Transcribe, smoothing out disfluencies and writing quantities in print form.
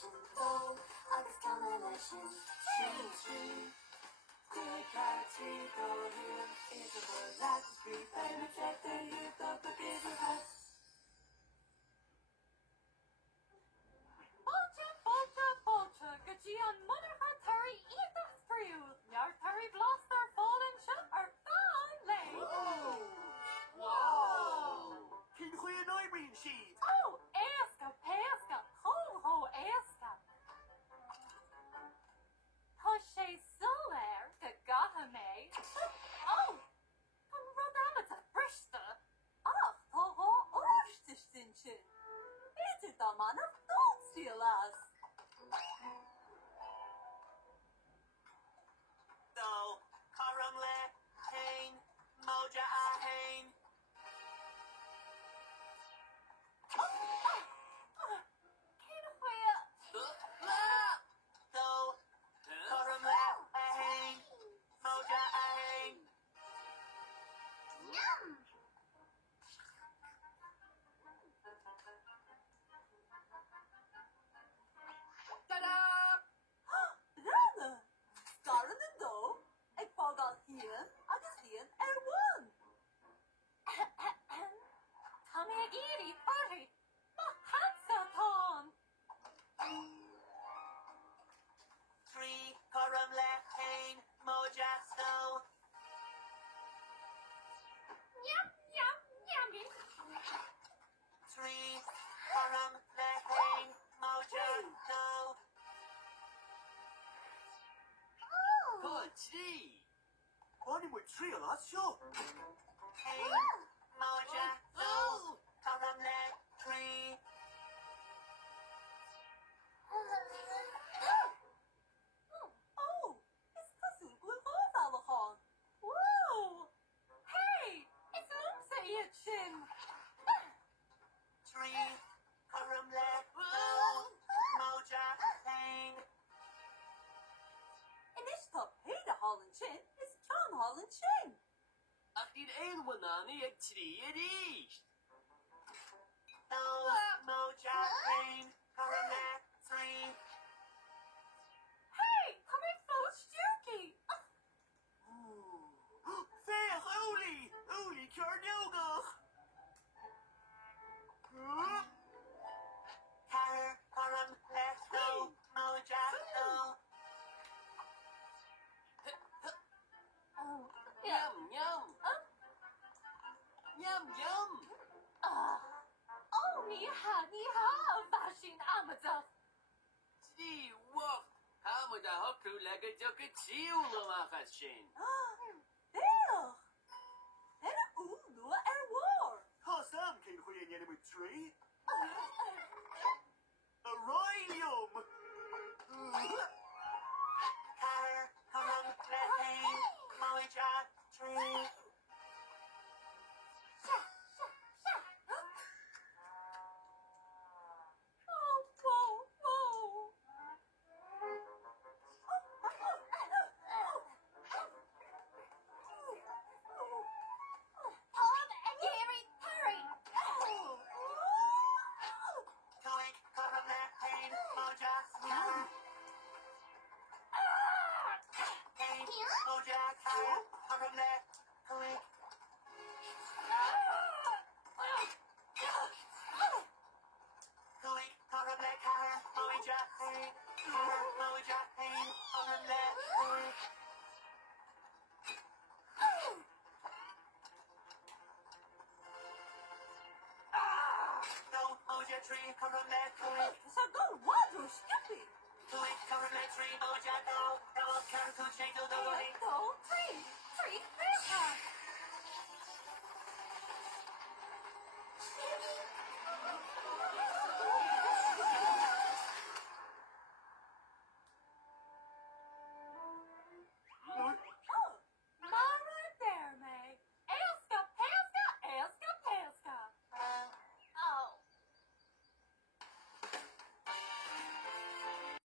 combination. Though agus combination. Tree. Quick tree go here. It's a word like the street. Baby, check the youth of the giver hut. Bolcha, Gajian Mother Hatari eat the screw. Yartari Blaster fallen shut or gone lay. Wow! Can you hear an Irene sheet? Oh, Eska, Peska, ho, Eska. Toshe Soler, Gagahame. Oh, Rodamata Brista. Ah, ho, Orstistinchin. It's the man of don't steal us. So, Karamle, Hain, Moja Ahain. So, Karamle, Ahain, Moja Ahain. Ta-da! Rana! Starren en doe. Ik val al hier, Augustine er won. Tommy Agiri, party. Mahatsaton. 3, Karamle, Hain, Moja, So. Yummy. 3, Karamle, Hain, Moja, So. Good tea. Morning with three of us, sure. Hain, Moja, So. Karamle, 3. Oh, it's cousin Blue Alahon. Whoa! Hey, it's Mumsa Chin. 3, Karamle, So. Moja, Hain. Initiative Peter Holland Chin is John Holland Chin. After Elwanani at 3 at east. So, Moja, Hain, Karamle, 3. Hey, come in for Stuky. Fair, Holy Carnoga. Karam, let's go, Moja, So. Yum. Oh, ni ha, Vashin Amada. 3 Wolf. Hamada Hoku Lega Joka Chiula Makashin. There. Era Ulu er war. Hassan can we in with 3. Aurelium. Karam, let's Hain, Moja, 3. Whoa. Tom and Gary, hurry. Toink, Karam, let's Hain, Moja, So. Hain, Moja, Karam, let's Toink. Toink, Karam, let's Moja, Hain, Moja, Hain, Karam, let's Toink. No, Moja, 3, Karam, let's Toink. So go water, Skippy. Toink, Karam, let's 3, Moja, Go. Double, Karam, 2, Change, Double, Go, three, fair.